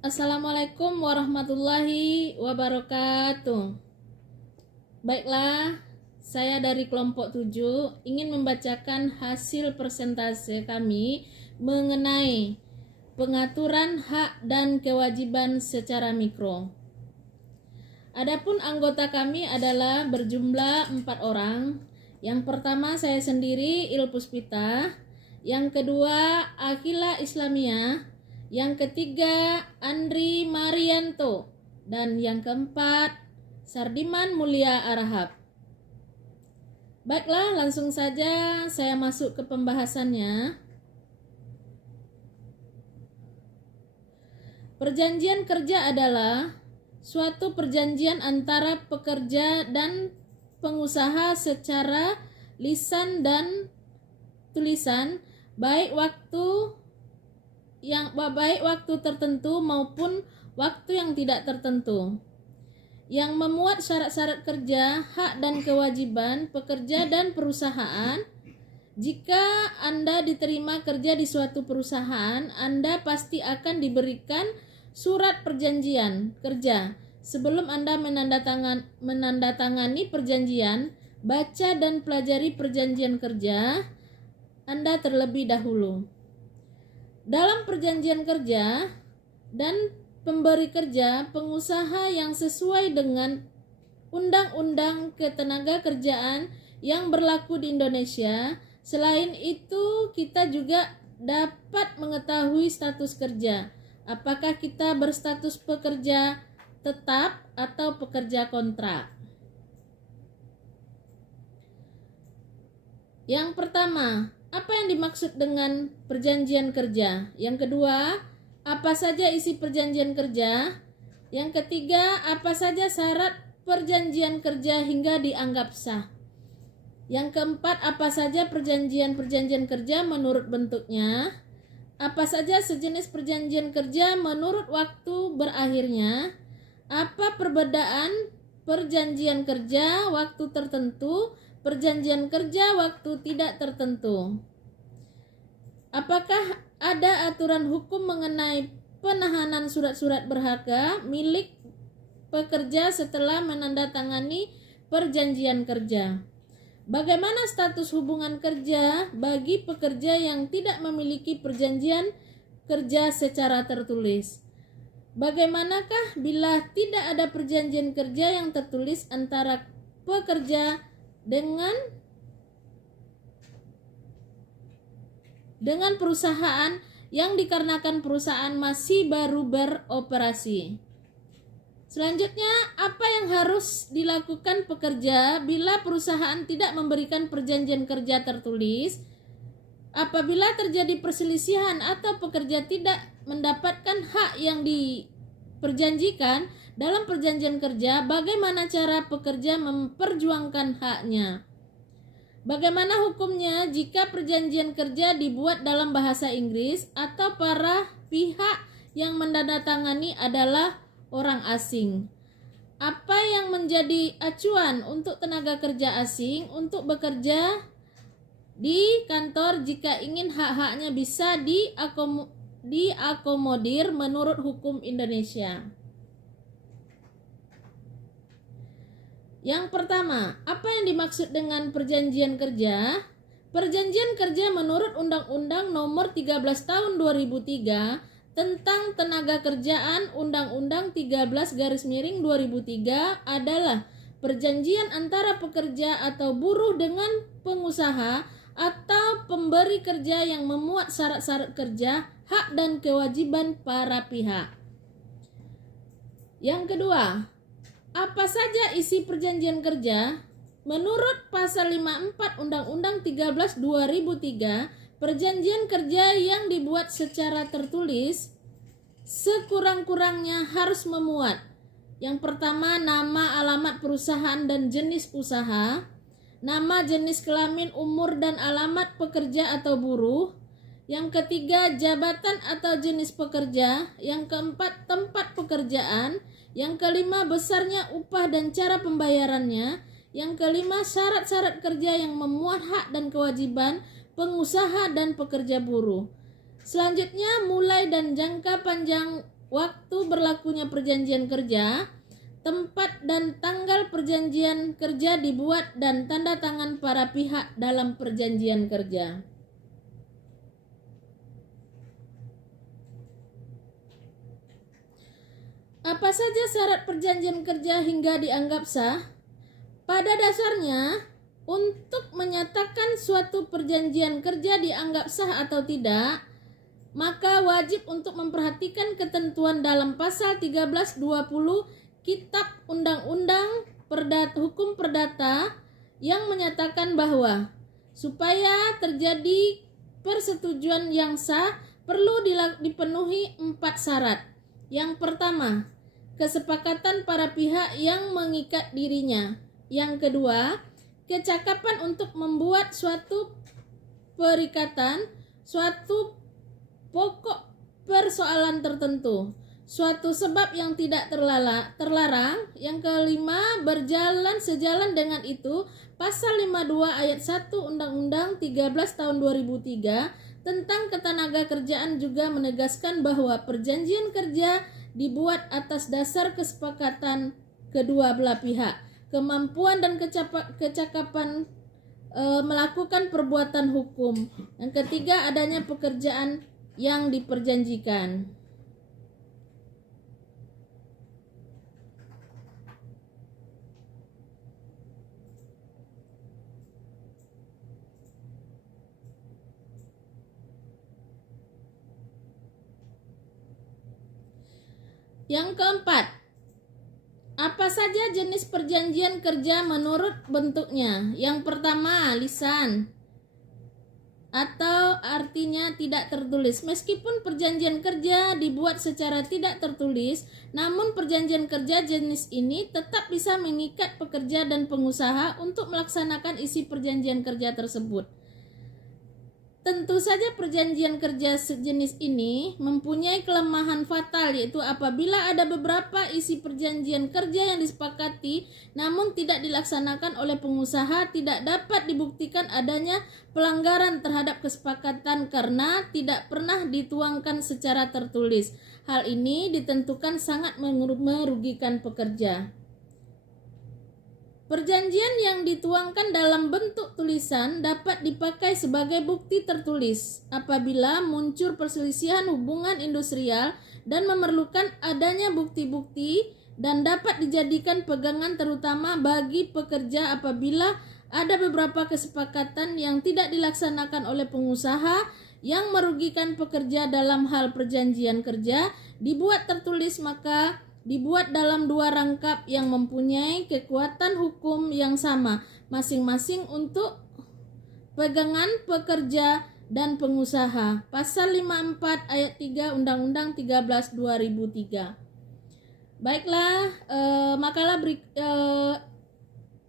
Assalamualaikum warahmatullahi wabarakatuh. Baiklah, saya dari kelompok 7 ingin membacakan hasil persentase kami mengenai pengaturan hak dan kewajiban secara mikro. Adapun anggota kami adalah berjumlah 4 orang. Yang pertama saya sendiri, Il Puspita. Yang kedua, Akila Islamia. Yang ketiga, Andri Marianto. Dan yang keempat, Sardiman Mulia Arahap. Baiklah, langsung saja saya masuk ke pembahasannya. Perjanjian kerja adalah suatu perjanjian antara pekerja dan pengusaha secara lisan dan tulisan, baik waktu tertentu maupun waktu yang tidak tertentu, yang memuat syarat-syarat kerja, hak dan kewajiban pekerja dan perusahaan. Jika Anda diterima kerja di suatu perusahaan, Anda pasti akan diberikan surat perjanjian kerja. Sebelum Anda menandatangani perjanjian, baca dan pelajari perjanjian kerja Anda terlebih dahulu. Dalam perjanjian kerja dan pemberi kerja, pengusaha yang sesuai dengan Undang-Undang Ketenagakerjaan yang berlaku di Indonesia. Selain itu, kita juga dapat mengetahui status kerja. Apakah kita berstatus pekerja tetap atau pekerja kontrak? Yang pertama, apa yang dimaksud dengan perjanjian kerja? Yang kedua, apa saja isi perjanjian kerja? Yang ketiga, apa saja syarat perjanjian kerja hingga dianggap sah? Yang keempat, apa saja perjanjian kerja menurut bentuknya? Apa saja sejenis perjanjian kerja menurut waktu berakhirnya? Apa perbedaan perjanjian kerja waktu tertentu, perjanjian kerja waktu tidak tertentu? Apakah ada aturan hukum mengenai penahanan surat-surat berharga milik pekerja setelah menandatangani perjanjian kerja? Bagaimana status hubungan kerja bagi pekerja yang tidak memiliki perjanjian kerja secara tertulis? Bagaimanakah bila tidak ada perjanjian kerja yang tertulis antara pekerja dengan perusahaan yang dikarenakan perusahaan masih baru beroperasi? Selanjutnya, apa yang harus dilakukan pekerja bila perusahaan tidak memberikan perjanjian kerja tertulis? Apabila terjadi perselisihan atau pekerja tidak mendapatkan hak yang diperjanjikan dalam perjanjian kerja, bagaimana cara pekerja memperjuangkan haknya? Bagaimana hukumnya jika perjanjian kerja dibuat dalam bahasa Inggris atau para pihak yang menandatangani adalah orang asing? Apa yang menjadi acuan untuk tenaga kerja asing untuk bekerja di kantor jika ingin hak-haknya bisa diakomodir menurut hukum Indonesia? Yang pertama, apa yang dimaksud dengan perjanjian kerja? Perjanjian kerja menurut Undang-Undang Nomor 13 Tahun 2003 tentang Tenaga Kerjaan, Undang-Undang 13/2003 adalah perjanjian antara pekerja atau buruh dengan pengusaha atau pemberi kerja yang memuat syarat-syarat kerja, hak dan kewajiban para pihak. Yang kedua, apa saja isi perjanjian kerja? Menurut pasal 54 Undang-Undang 13/2003, perjanjian kerja yang dibuat secara tertulis sekurang-kurangnya harus memuat: yang pertama, nama alamat perusahaan dan jenis usaha; nama, jenis kelamin, umur dan alamat pekerja atau buruh; yang ketiga, jabatan atau jenis pekerja; yang keempat, tempat pekerjaan; yang kelima, besarnya upah dan cara pembayarannya; yang kelima, syarat-syarat kerja yang memuat hak dan kewajiban pengusaha dan pekerja buruh. Selanjutnya, mulai dan jangka panjang waktu berlakunya perjanjian kerja, tempat dan tanggal perjanjian kerja dibuat dan tanda tangan para pihak dalam perjanjian kerja. Apa saja syarat perjanjian kerja hingga dianggap sah? Pada dasarnya, untuk menyatakan suatu perjanjian kerja dianggap sah atau tidak, maka wajib untuk memperhatikan ketentuan dalam pasal 1320 Kitab Undang-Undang Hukum Perdata yang menyatakan bahwa supaya terjadi persetujuan yang sah perlu dipenuhi 4 syarat. Yang pertama, kesepakatan para pihak yang mengikat dirinya. Yang kedua, kecakapan untuk membuat suatu perikatan, suatu pokok persoalan tertentu, suatu sebab yang tidak terlarang. Yang kelima, berjalan sejalan dengan itu pasal 52 ayat 1 Undang-Undang 13 tahun 2003 tentang ketenaga kerjaan juga menegaskan bahwa perjanjian kerja dibuat atas dasar kesepakatan kedua belah pihak, kemampuan dan kecakapan melakukan perbuatan hukum. Yang ketiga, adanya pekerjaan yang diperjanjikan. Yang keempat, apa saja jenis perjanjian kerja menurut bentuknya? Yang pertama, lisan atau artinya tidak tertulis. Meskipun perjanjian kerja dibuat secara tidak tertulis, namun perjanjian kerja jenis ini tetap bisa mengikat pekerja dan pengusaha untuk melaksanakan isi perjanjian kerja tersebut. Tentu saja perjanjian kerja sejenis ini mempunyai kelemahan fatal, yaitu apabila ada beberapa isi perjanjian kerja yang disepakati namun tidak dilaksanakan oleh pengusaha, tidak dapat dibuktikan adanya pelanggaran terhadap kesepakatan karena tidak pernah dituangkan secara tertulis. Hal ini ditentukan sangat merugikan pekerja. Perjanjian yang dituangkan dalam bentuk tulisan dapat dipakai sebagai bukti tertulis apabila muncul perselisihan hubungan industrial dan memerlukan adanya bukti-bukti, dan dapat dijadikan pegangan terutama bagi pekerja apabila ada beberapa kesepakatan yang tidak dilaksanakan oleh pengusaha yang merugikan pekerja. Dalam hal perjanjian kerja dibuat tertulis, maka dibuat dalam 2 rangkap yang mempunyai kekuatan hukum yang sama masing-masing untuk pegangan pekerja dan pengusaha. Pasal 54 ayat 3 Undang-Undang 13 2003. Baiklah,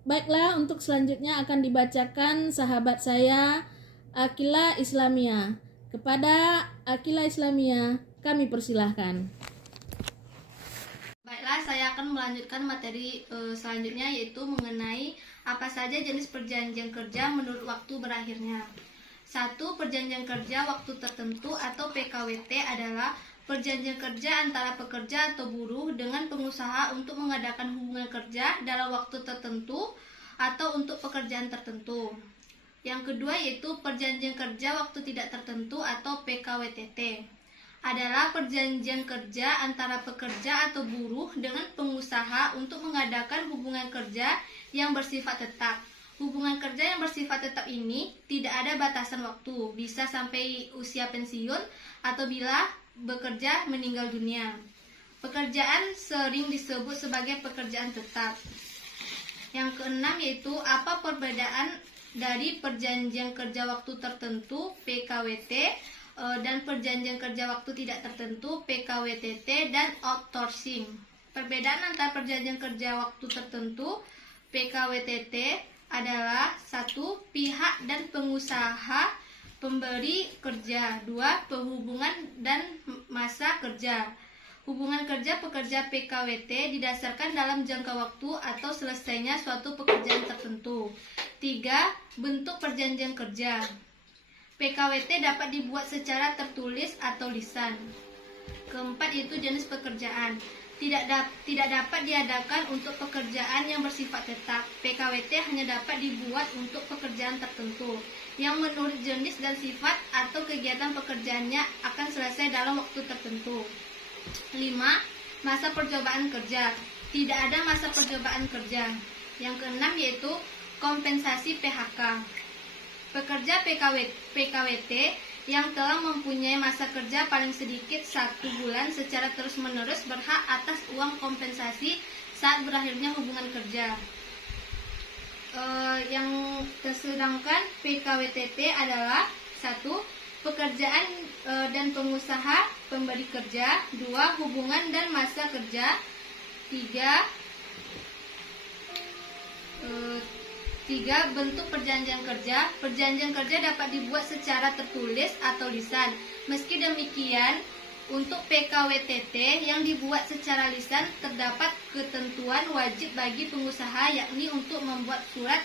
baiklah, untuk selanjutnya akan dibacakan sahabat saya Akila Islamia. Kepada Akila Islamia kami persilahkan. Baiklah, saya akan melanjutkan materi selanjutnya, yaitu mengenai apa saja jenis perjanjian kerja menurut waktu berakhirnya. 1. Perjanjian kerja waktu tertentu atau PKWT adalah perjanjian kerja antara pekerja atau buruh dengan pengusaha untuk mengadakan hubungan kerja dalam waktu tertentu atau untuk pekerjaan tertentu. Yang kedua yaitu perjanjian kerja waktu tidak tertentu atau PKWTT. Adalah perjanjian kerja antara pekerja atau buruh dengan pengusaha untuk mengadakan hubungan kerja yang bersifat tetap. Hubungan kerja yang bersifat tetap ini tidak ada batasan waktu, bisa sampai usia pensiun atau bila bekerja meninggal dunia. Pekerjaan sering disebut sebagai pekerjaan tetap. Yang keenam yaitu apa perbedaan dari perjanjian kerja waktu tertentu PKWT dan perjanjian kerja waktu tidak tertentu PKWTT dan outsourcing. Perbedaan antara perjanjian kerja waktu tertentu PKWTT adalah 1. Pihak dan pengusaha pemberi kerja. 2. Penghubungan dan masa kerja. Hubungan kerja pekerja PKWT didasarkan dalam jangka waktu atau selesainya suatu pekerjaan tertentu. 3. Bentuk perjanjian kerja. PKWT dapat dibuat secara tertulis atau lisan. keempat yaitu jenis pekerjaan. Tidak dapat diadakan untuk pekerjaan yang bersifat tetap. PKWT hanya dapat dibuat untuk pekerjaan tertentu yang menurut jenis dan sifat atau kegiatan pekerjaannya akan selesai dalam waktu tertentu. 5. Masa percobaan kerja. Tidak ada masa percobaan kerja. Yang keenam yaitu kompensasi PHK. Pekerja PKWT yang telah mempunyai masa kerja paling sedikit 1 bulan secara terus-menerus berhak atas uang kompensasi saat berakhirnya hubungan kerja. Yang sedangkan PKWTT adalah 1. Pekerjaan dan pengusaha pemberi kerja. 2. Hubungan dan masa kerja. 3. Bentuk perjanjian kerja. Perjanjian kerja dapat dibuat secara tertulis atau lisan. Meski demikian, untuk PKWTT yang dibuat secara lisan terdapat ketentuan wajib bagi pengusaha, yakni untuk membuat surat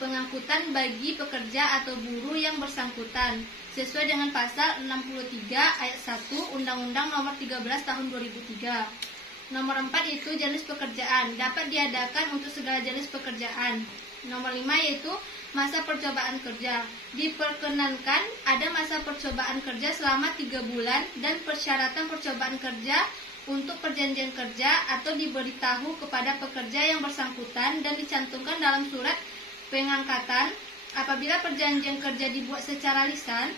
pengangkutan bagi pekerja atau buruh yang bersangkutan sesuai dengan pasal 63 ayat 1 Undang-Undang Nomor 13 Tahun 2003. Nomor 4 itu jenis pekerjaan. Dapat diadakan untuk segala jenis pekerjaan. Nomor 5 yaitu masa percobaan kerja. Diperkenankan ada masa percobaan kerja selama 3 bulan dan persyaratan percobaan kerja untuk perjanjian kerja atau diberitahu kepada pekerja yang bersangkutan dan dicantumkan dalam surat pengangkatan. Apabila perjanjian kerja dibuat secara lisan.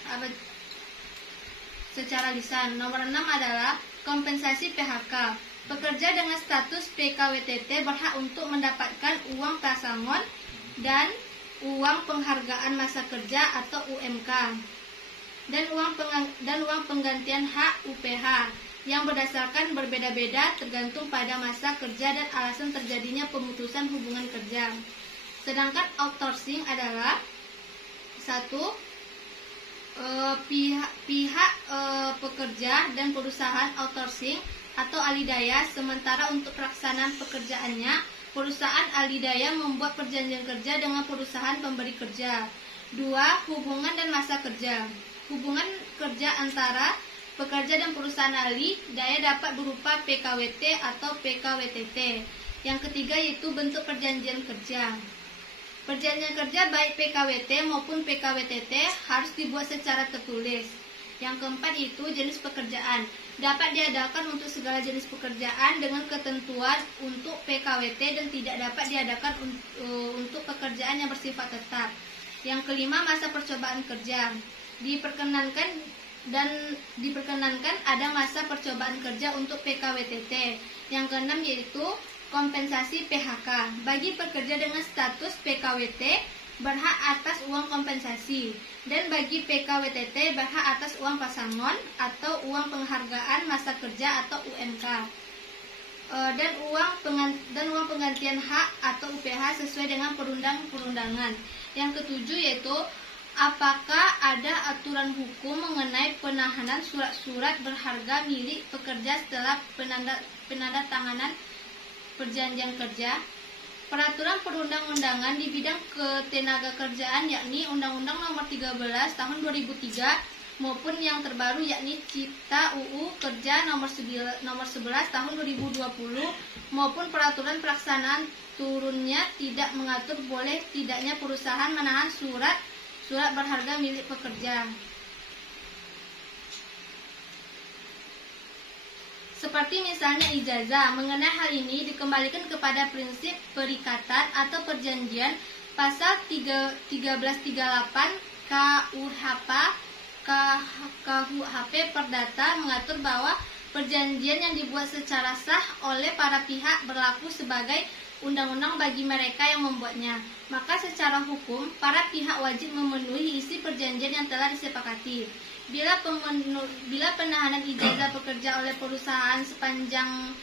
Nomor 6 adalah kompensasi PHK. Pekerja dengan status PKWTT berhak untuk mendapatkan uang pesangon dan uang penghargaan masa kerja atau UMK dan uang penggantian hak UPH yang berdasarkan berbeda-beda tergantung pada masa kerja dan alasan terjadinya pemutusan hubungan kerja. Sedangkan outsourcing adalah 1. Pihak pekerja dan perusahaan outsourcing atau alidaya, sementara untuk pelaksanaan pekerjaannya perusahaan alidaya membuat perjanjian kerja dengan perusahaan pemberi kerja. 2. Hubungan dan masa kerja. Hubungan kerja antara pekerja dan perusahaan alidaya dapat berupa PKWT atau PKWTT. Yang ketiga yaitu bentuk perjanjian kerja. Perjanjian kerja baik PKWT maupun PKWTT harus dibuat secara tertulis. Yang keempat itu jenis pekerjaan. Dapat diadakan untuk segala jenis pekerjaan dengan ketentuan untuk PKWT dan tidak dapat diadakan untuk pekerjaan yang bersifat tetap. Yang kelima masa percobaan kerja. Diperkenankan ada masa percobaan kerja untuk PKWTT. Yang keenam yaitu kompensasi PHK. Bagi pekerja dengan status PKWT berhak atas uang kompensasi, dan bagi PKWTT berhak atas uang pasangon atau uang penghargaan masa kerja atau UMK, dan uang penggantian hak atau UPH sesuai dengan perundang-perundangan. Yang ketujuh yaitu apakah ada aturan hukum mengenai penahanan surat-surat berharga milik pekerja setelah penandatanganan perjanjian kerja. Peraturan perundang-undangan di bidang ketenagakerjaan yakni Undang-Undang Nomor 13 Tahun 2003 maupun yang terbaru yakni Cipta UU Kerja Nomor 11 Tahun 2020 maupun peraturan pelaksanaan turunnya tidak mengatur boleh tidaknya perusahaan menahan surat berharga milik pekerja. Seperti misalnya ijazah. Mengenai hal ini dikembalikan kepada prinsip perikatan atau perjanjian pasal 1338 KUHP Perdata mengatur bahwa perjanjian yang dibuat secara sah oleh para pihak berlaku sebagai undang-undang bagi mereka yang membuatnya. Maka secara hukum para pihak wajib memenuhi isi perjanjian yang telah disepakati. Bila penahanan ijazah pekerja oleh perusahaan sepanjang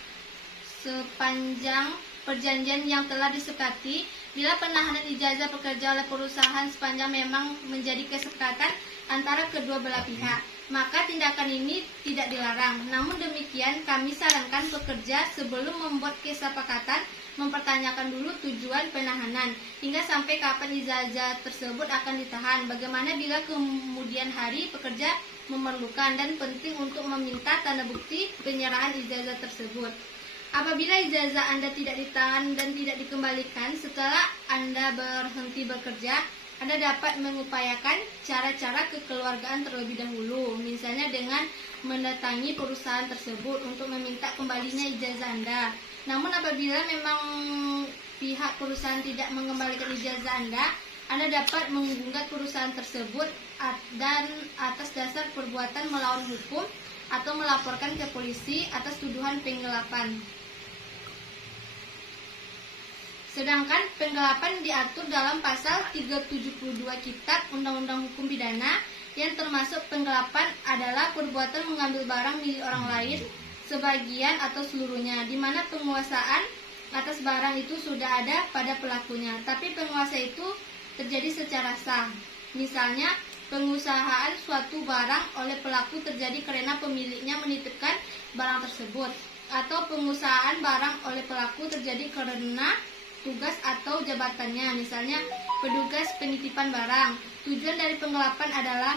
perjanjian yang telah disepakati, bila penahanan ijazah pekerja oleh perusahaan sepanjang memang menjadi kesepakatan antara kedua belah pihak, maka tindakan ini tidak dilarang. Namun demikian, kami sarankan pekerja sebelum membuat kesepakatan mempertanyakan dulu tujuan penahanan hingga sampai kapan ijazah tersebut akan ditahan. Bagaimana bila kemudian hari pekerja memerlukan dan penting untuk meminta tanda bukti penyerahan ijazah tersebut. Apabila ijazah Anda tidak ditahan dan tidak dikembalikan setelah Anda berhenti bekerja, Anda dapat mengupayakan cara-cara kekeluargaan terlebih dahulu, misalnya dengan mendatangi perusahaan tersebut untuk meminta kembalinya ijazah Anda. Namun apabila memang pihak perusahaan tidak mengembalikan ijazah Anda dapat menggugat perusahaan tersebut dan atas dasar perbuatan melawan hukum atau melaporkan ke polisi atas tuduhan penggelapan. Sedangkan penggelapan diatur dalam pasal 372 Kitab Undang-Undang Hukum Pidana, yang termasuk penggelapan adalah perbuatan mengambil barang milik orang lain sebagian atau seluruhnya, di mana penguasaan atas barang itu sudah ada pada pelakunya, tapi penguasa itu terjadi secara sah. Misalnya, pengusahaan suatu barang oleh pelaku terjadi karena pemiliknya menitipkan barang tersebut, atau pengusahaan barang oleh pelaku terjadi karena tugas atau jabatannya, misalnya petugas penitipan barang. Tujuan dari penggelapan adalah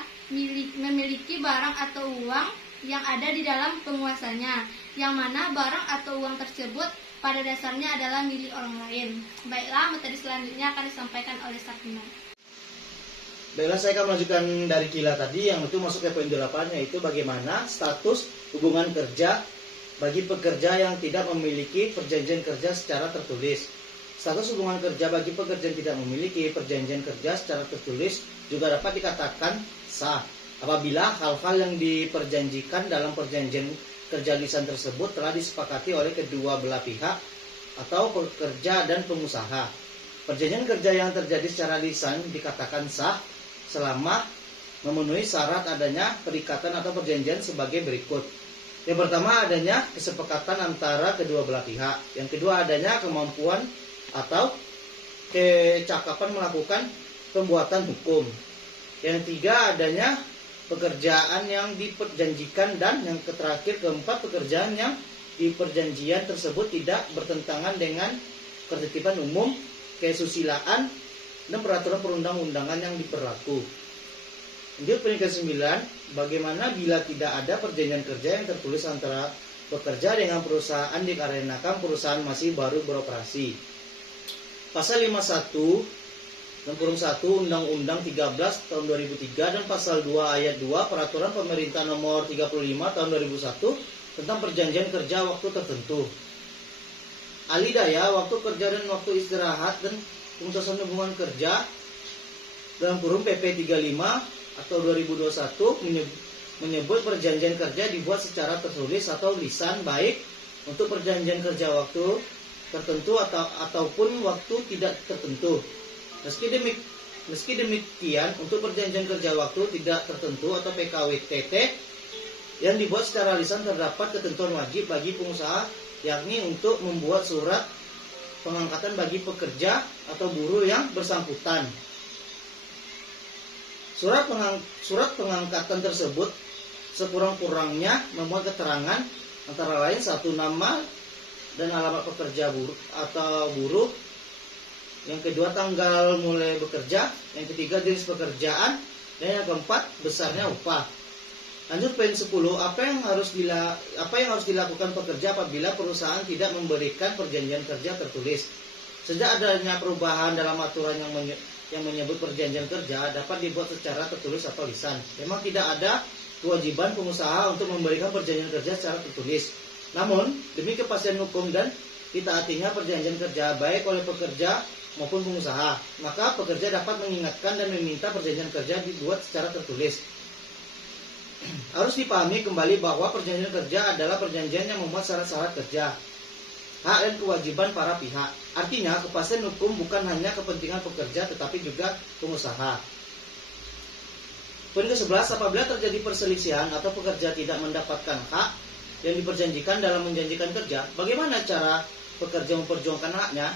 memiliki barang atau uang yang ada di dalam penguasanya, yang mana barang atau uang tersebut pada dasarnya adalah milik orang lain. Baiklah, materi selanjutnya akan disampaikan oleh Sakina. Baiklah, saya akan melanjutkan dari Kila tadi, yang itu masuk ke poin 8, yaitu bagaimana status hubungan kerja bagi pekerja yang tidak memiliki perjanjian kerja secara tertulis. Status hubungan kerja bagi pekerja yang tidak memiliki perjanjian kerja secara tertulis juga dapat dikatakan sah apabila hal-hal yang diperjanjikan dalam perjanjian kerja lisan tersebut telah disepakati oleh kedua belah pihak atau pekerja dan pengusaha. Perjanjian kerja yang terjadi secara lisan dikatakan sah selama memenuhi syarat adanya perikatan atau perjanjian sebagai berikut. Yang pertama, adanya kesepakatan antara kedua belah pihak. Yang kedua, adanya kemampuan atau kecakapan melakukan pembuatan hukum. Yang ketiga, adanya pekerjaan yang diperjanjikan, dan yang terakhir keempat, pekerjaan yang di perjanjian tersebut tidak bertentangan dengan ketertiban umum, kesusilaan, dan peraturan perundang-undangan yang diberlaku. Lanjut poin ke-9, bagaimana bila tidak ada perjanjian kerja yang tertulis antara pekerja dengan perusahaan dikarenakan perusahaan masih baru beroperasi. Pasal 51 Undang-Undang 13 tahun 2003 dan pasal 2 ayat 2 Peraturan Pemerintah nomor 35 tahun 2001 tentang perjanjian kerja waktu tertentu. Alih daya, waktu kerja dan waktu istirahat dan pemutusan hubungan kerja dalam kurung PP 35 atau 2021 menyebut perjanjian kerja dibuat secara tertulis atau lisan, baik untuk perjanjian kerja waktu tertentu ataupun waktu tidak tertentu. Meski demikian, untuk perjanjian kerja waktu tidak tertentu atau PKWTT yang dibuat secara lisan terdapat ketentuan wajib bagi pengusaha, yakni untuk membuat surat pengangkatan bagi pekerja atau buruh yang bersangkutan. Surat pengangkatan tersebut sekurang-kurangnya memuat keterangan antara lain satu, nama dan alamat pekerja buruh. Yang kedua, tanggal mulai bekerja. Yang ketiga, jenis pekerjaan. Dan yang keempat, besarnya upah. Lanjut poin 10, apa yang harus dilakukan pekerja apabila perusahaan tidak memberikan perjanjian kerja tertulis. Sejak adanya perubahan dalam aturan yang menyebut perjanjian kerja dapat dibuat secara tertulis atau lisan. Memang tidak ada kewajiban pengusaha untuk memberikan perjanjian kerja secara tertulis. Namun, demi kepastian hukum dan ditaatinya perjanjian kerja baik oleh pekerja maupun pengusaha, maka pekerja dapat mengingatkan dan meminta perjanjian kerja dibuat secara tertulis. Harus dipahami kembali bahwa perjanjian kerja adalah perjanjian yang memuat syarat-syarat kerja, hak dan kewajiban para pihak. Artinya, kepastian hukum bukan hanya kepentingan pekerja tetapi juga pengusaha. Poin ke-11, apabila terjadi perselisihan atau pekerja tidak mendapatkan hak yang diperjanjikan dalam menjanjikan kerja, bagaimana cara pekerja memperjuangkan haknya?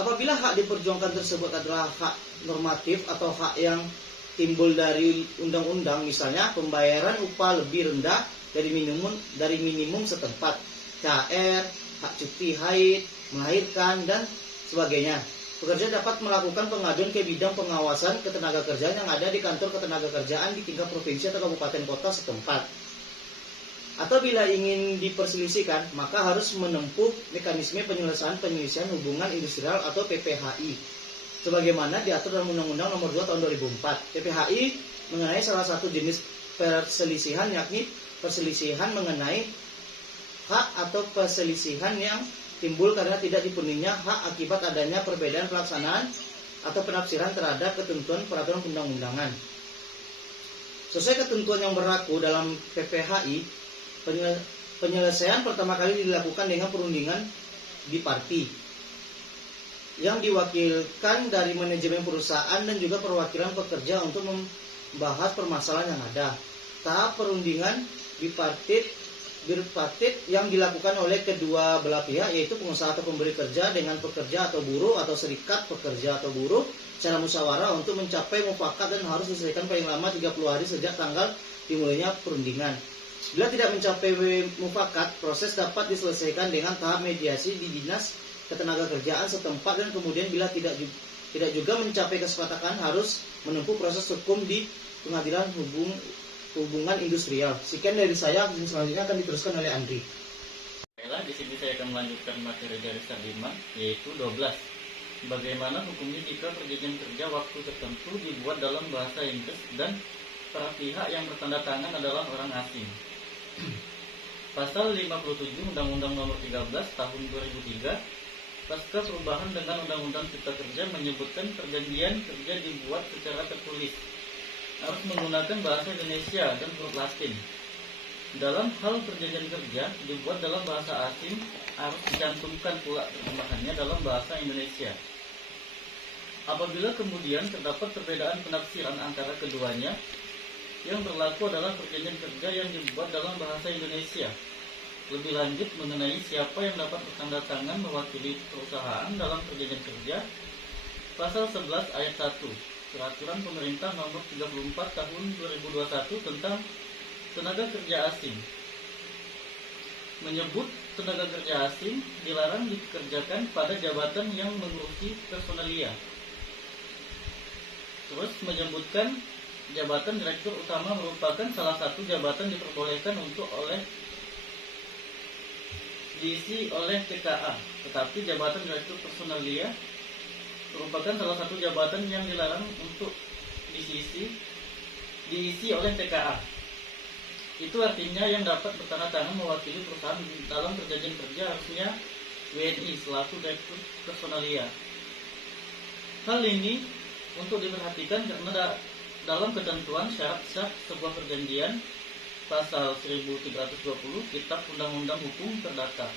Apabila hak diperjuangkan tersebut adalah hak normatif atau hak yang timbul dari undang-undang, misalnya pembayaran upah lebih rendah dari minimum setempat, THR, hak cuti haid, melahirkan, dan sebagainya. pekerja dapat melakukan pengaduan ke bidang pengawasan ketenagakerjaan yang ada di kantor ketenagakerjaan di tingkat provinsi atau kabupaten kota setempat. Atau bila ingin diperselisihkan, maka harus menempuh mekanisme penyelesaian hubungan industrial atau PPHI, sebagaimana diatur dalam Undang-Undang Nomor 2 Tahun 2004. PPHI mengenai salah satu jenis perselisihan, yakni perselisihan mengenai hak atau perselisihan yang timbul karena tidak dipenuhinya hak akibat adanya perbedaan pelaksanaan atau penafsiran terhadap ketentuan peraturan undang-undangan. Sesuai ketentuan yang berlaku dalam PPHI, penyelesaian pertama kali dilakukan dengan perundingan biparti yang diwakilkan dari manajemen perusahaan dan juga perwakilan pekerja untuk membahas permasalahan yang ada. Tahap perundingan bipartit yang dilakukan oleh kedua belah pihak, yaitu pengusaha atau pemberi kerja dengan pekerja atau buruh atau serikat pekerja atau buruh secara musyawarah untuk mencapai mufakat dan harus diselesaikan paling lama 30 hari sejak tanggal dimulainya perundingan. Bila tidak mencapai mufakat, proses dapat diselesaikan dengan tahap mediasi di dinas ketenagakerjaan setempat, dan kemudian bila tidak juga mencapai kesepakatan harus menempuh proses hukum di pengadilan hubungan industrial. Sekian dari saya, dan selanjutnya akan diteruskan oleh Andri. Baiklah, di sini saya akan melanjutkan materi dari Step 5, yaitu 12. Bagaimana hukumnya jika perjanjian kerja waktu tertentu dibuat dalam bahasa Inggris dan para pihak yang bertanda tangan adalah orang asing. Pasal 57 Undang-Undang Nomor 13 Tahun 2003 pasca perubahan dengan Undang-Undang Cipta Kerja menyebutkan perjanjian kerja dibuat secara tertulis harus menggunakan bahasa Indonesia dan huruf Latin. Dalam hal perjanjian kerja dibuat dalam bahasa asing harus dicantumkan pula terjemahannya dalam bahasa Indonesia. Apabila kemudian terdapat perbedaan penafsiran antara keduanya, yang berlaku adalah perjanjian kerja yang dibuat dalam bahasa Indonesia. Lebih lanjut mengenai siapa yang dapat bertanda tangan mewakili perusahaan dalam perjanjian kerja, Pasal 11 ayat 1 Peraturan Pemerintah Nomor 34 Tahun 2021 tentang tenaga kerja asing menyebut tenaga kerja asing dilarang dikerjakan pada jabatan yang mengurusi personalia. Terus menyebutkan jabatan direktur utama merupakan salah satu jabatan diperbolehkan untuk diisi oleh TKA, tetapi jabatan direktur personalia merupakan salah satu jabatan yang dilarang untuk diisi oleh TKA. Itu artinya yang dapat bertanda tangan mewakili perusahaan dalam perjanjian kerja harusnya WNI selaku direktur personalia. Hal ini untuk diperhatikan karena dalam ketentuan syarat sah sebuah perjanjian pasal 1320 Kitab Undang-Undang Hukum Perdata.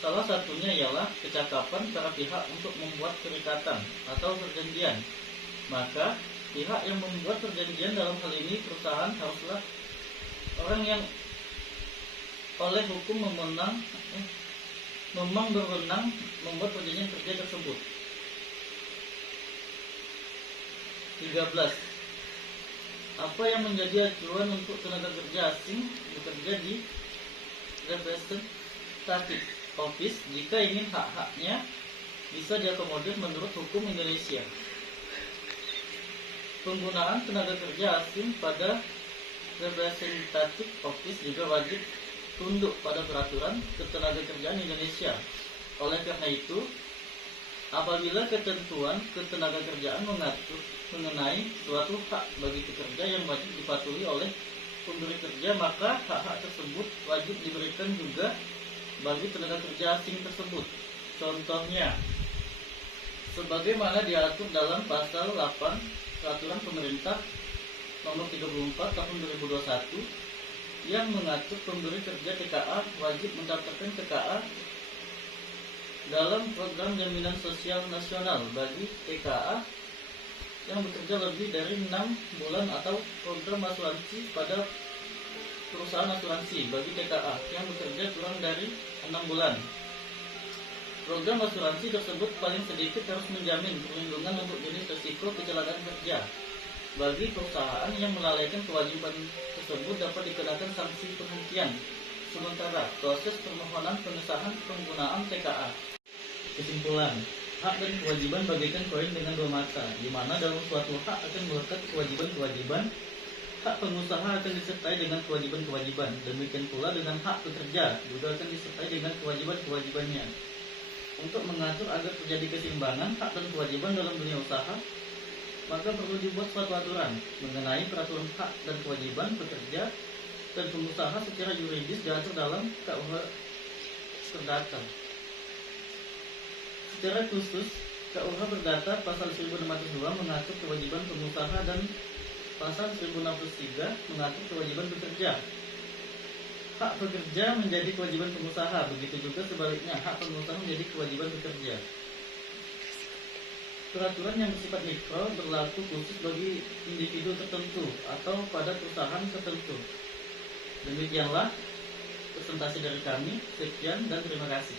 Salah satunya ialah kecakapan para pihak untuk membuat perikatan atau perjanjian. Maka pihak yang membuat perjanjian dalam hal ini perusahaan haruslah orang yang oleh hukum memang berwenang membuat perjanjian kerja tersebut. 13. Apa yang menjadi acuan untuk tenaga kerja asing bekerja di representatif office jika ingin hak-haknya bisa diakomodir menurut hukum Indonesia? Penggunaan tenaga kerja asing pada representatif office juga wajib tunduk pada peraturan ketenagakerjaan Indonesia. Oleh karena itu, apabila ketentuan ketenagakerjaan mengatur mengenai suatu hak bagi pekerja yang wajib dipatuhi oleh pemberi kerja, maka hak-hak tersebut wajib diberikan juga bagi tenaga kerja asing tersebut. Contohnya, sebagaimana diatur dalam pasal 8 Peraturan Pemerintah Nomor 34 Tahun 2021 yang mengatur pemberi kerja TKA wajib mendaftarkan TKA dalam program jaminan sosial nasional bagi TKA yang bekerja lebih dari 6 bulan atau program asuransi pada perusahaan asuransi bagi TKA yang bekerja kurang dari 6 bulan. Program asuransi tersebut paling sedikit harus menjamin perlindungan untuk jenis risiko kecelakaan kerja. Bagi perusahaan yang melalaikan kewajiban tersebut dapat dikenakan sanksi penghentian sementara proses permohonan pengesahan penggunaan TKA. Kesimpulan, Hak dan kewajiban bagaikan koin dengan dua mata, di mana dalam suatu hak akan melekat kewajiban-kewajiban. Hak pengusaha akan disertai dengan kewajiban-kewajiban. Demikian pula dengan hak pekerja juga akan disertai dengan kewajiban-kewajibannya. Untuk mengatur agar terjadi keseimbangan hak dan kewajiban dalam dunia usaha, maka perlu dibuat suatu aturan mengenai peraturan hak dan kewajiban pekerja dan pengusaha secara yuridis diatur dalam KUH Perdata. Secara khusus, KUH Perdata pasal 1602 mengatur kewajiban pengusaha dan pasal 1063 mengatur kewajiban pekerja. Hak pekerja menjadi kewajiban pengusaha, begitu juga sebaliknya hak pengusaha menjadi kewajiban pekerja. Peraturan yang bersifat mikro berlaku khusus bagi individu tertentu atau pada perusahaan tertentu. Demikianlah presentasi dari kami. Sekian dan terima kasih.